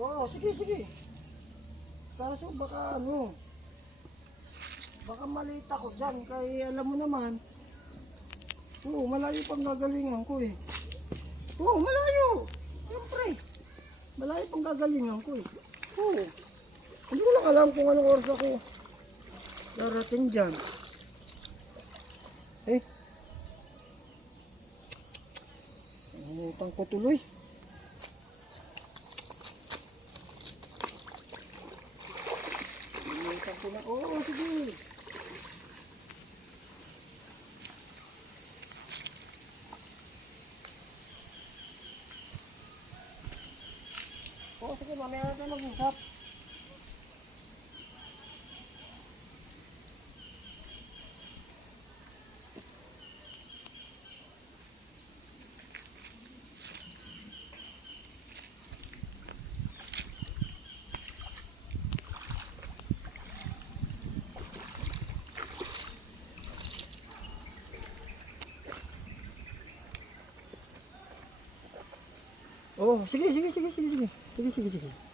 Oo, sige, sige. Kaso baka ano, baka malita ko dyan. Kaya alam mo naman, oo, malayo pang gagalingan ko eh. Oo, malayo. Siyempre, malayo pang gagalingan ko eh. Oo. Hindi ko lang alam kung anong oras ako darating dyan. Eh, nangutang ko tuloy. Nangutang ko na. Oo, sige. Oo, sige. Mamaya natin mag-usap. Oh, sige, sige, sige, sige, sige. Sige, sige, sige.